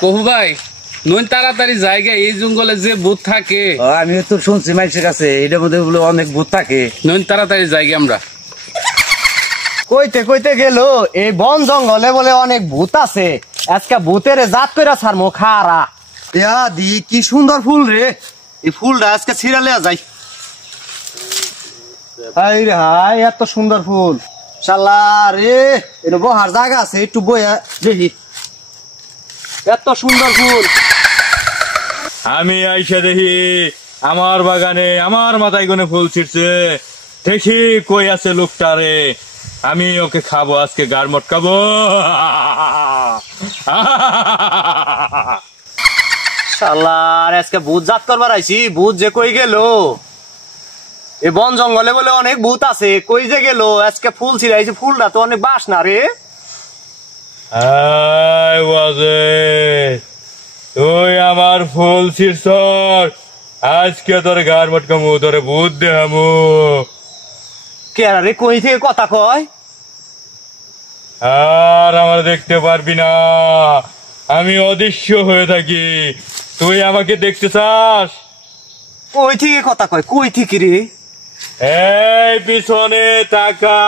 কহু ভাই নইন তাড়াতাড়ি জায়গা এই জঙ্গলে যে ভূত থাকে আমি তো শুনছি মানুষের কাছে এটার মধ্যে বলে অনেক ভূত থাকে। নইন তাড়াতাড়ি জায়গা আমরা কইতে কইতে গেল এই বন জঙ্গলে বলে অনেক ভূত আছে। আজকে ভূতের জাত কইরা ছাড়মু খারা। ইয়া দি কি সুন্দর ফুল রে, এই ফুলটা আজকে ছিড়ালে যাই। হাই রে হাই, এত সুন্দর ফুল শালা রে, এর বহার জায়গা আছে একটু বইয়া দেখি। এত সুন্দর ফুল আমি আইসা দেখি আমার বাগানে আমার মাথায় কোনে ফুল ছিটছে। দেখি কই আছে লোকটা রে, আমি ওকে খাবো আজকে, গার মটকাবো। শালার আজকে ভূত জাত করবার আইছি। ভূত যে কই গেল? এ বন জঙ্গলে বলে অনেক ভূত আছে, কই যে গেল? আজকে ফুল ছিড়াইছে, ফুলটা তো অনেক বাসনা রে। তুই আমার ফুল ছিড়ছ, আজকে তোর গার মটকামু, তোরে ভূত দেহামু। কে রে, কই থেকে কথা কয়? আর আমার দেখতে পারবি না, আমি অদৃশ্য হয়ে থাকি। তুই আমাকে দেখতে চাস? কই থেকে কথা কয়? কই থেকে রে? এই পিছনে তাকা।